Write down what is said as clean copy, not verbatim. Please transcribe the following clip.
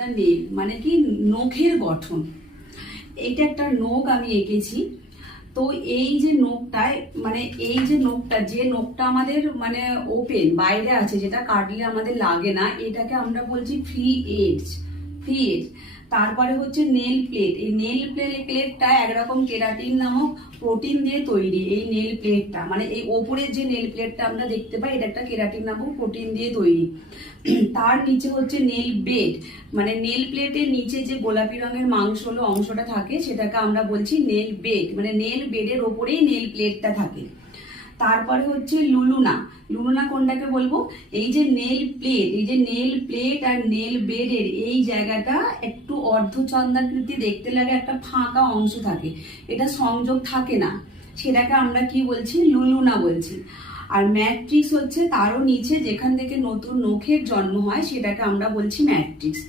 The nail মানে কি নখের গঠন। এইটা একটা নখ আমি এঁকেছি। তো এই যে নখটায় মানে এই যে নখটা আমাদের মানে ওপেন বাইরে আছে, যেটা কাটলে আমাদের লাগে না, এটাকে আমরা বলছি ফ্রি এজ। তারপরে হচ্ছে নেল প্লেট। এই নেল প্লেটটা একরকম কেরাটিন নামক প্রোটিন দিয়ে তৈরি। এই নেল প্লেটটা মানে এই ওপরের যে নেল প্লেটটা আমরা দেখতে পাই, এটা একটা কেরাটিন নামক প্রোটিন দিয়ে তৈরি। তার নিচে হচ্ছে নেল বেড, মানে নেল প্লেটের নিচে যে গোলাপি রঙের মাংসলো অংশটা থাকে সেটাকে আমরা বলছি নেল বেড, মানে নেল বেডের ওপরেই নেল প্লেটটা থাকে। তারপরে হচ্ছে লুলুনা। লুলুনা কোনটাকে বলবো? এই যে নেল প্লেট আর নেল বেডের এই জায়গাটা একটু অর্ধচন্দ্রাকৃতি দেখতে লাগে, একটা ফাঁকা অংশ থাকে, এটা সংযোগ থাকে না, সেটাকে আমরা কি বলছি? লুলুনা বলছি। আর ম্যাট্রিক্স হচ্ছে তারও নিচে যেখান থেকে নতুন নখের জন্ম হয়, সেটাকে আমরা বলছি ম্যাট্রিক্স।